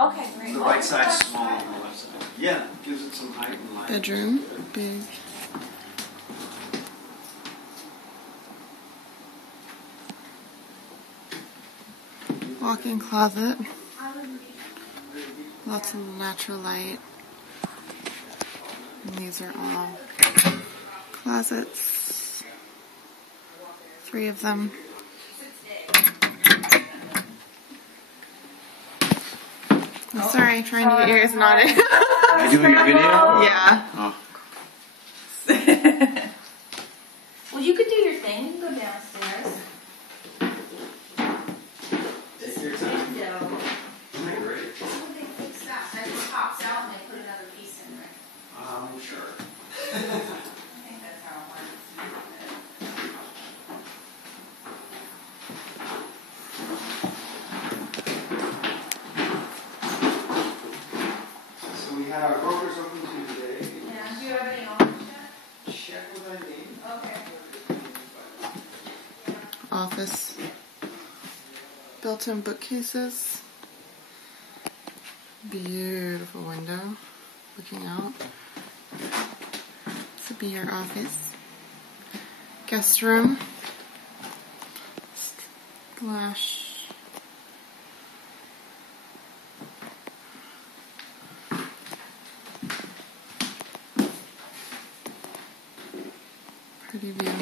Okay, great. The right side's smaller than the left side. Yeah, gives it some height and light. Bedroom, big. Walk-in closet. Lots of natural light. And these are all closets. 3 of them. I'm sorry, trying to get yours knotted. Are you doing a video? Yeah. Oh. Well, you could do your thing. You can go downstairs. Take your time. So, Great. they fix that. That just pops out and they put another piece in there. Sure. I think that's how it works. So we had our brokers open today. Yeah. Do you have any offers yet? Check what I need. Okay. Office. Built-in bookcases. Beautiful window. Looking out. This would be your office. Guest room. Splash. Pretty view.